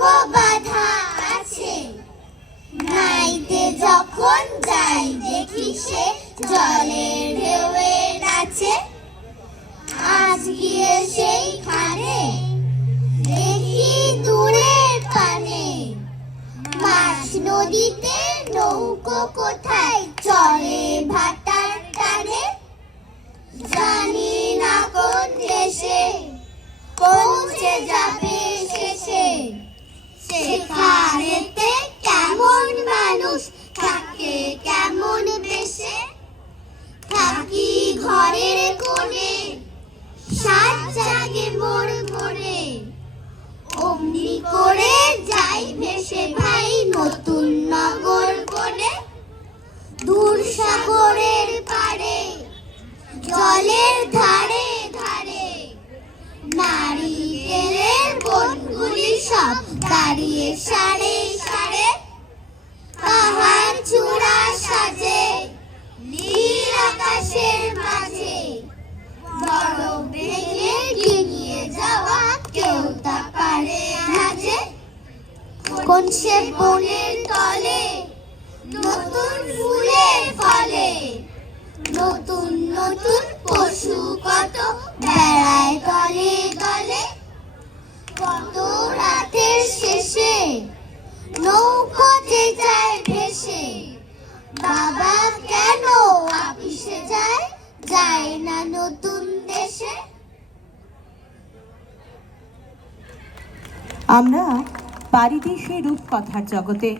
নৌকো বাঁধা আছে, নাইতে যখন যাই দেখি সে জলের ঢেউয়ে নাচে। আজ গিয়ে সেইখানে দেখি দূরের পানে, মাছ নদীতে নৌকো কোথায় চলে ভাটার টানে। জানি না কোন দেশে পৌঁছে যাবে শেষে, সেখানেতে কেমন মানুষ থাকে কেমন বেশে। থাকি ঘরের কোণে, সাত জাগে মোর মনে, অমনি করে যাই ভেসে ভাই নতুন নগর বনে। দূর সাগরের পাড়ে জলের ধারে ধারে, নারিকেলের বনগুলি সব দাঁড়িয়ে সারে সারে। পাহাড় চূড়া সাজে নীল আকাশের মাঝে, বরফ ভেঙে ডিঙিয়ে যাওয়া কেউ তা পারে না যে। কোন সে বনের তলে নতুন ফুলের ফলে, নতুন নতুন পশু কত বেড়ায় দলে দলে। কত রাতের শেষে নৌকোতে যায় ভেসে, বাবা কেন আপিসে যায়, যায় না নতুন দেশে। আমরা পারি দেশে রূপকথার জগতে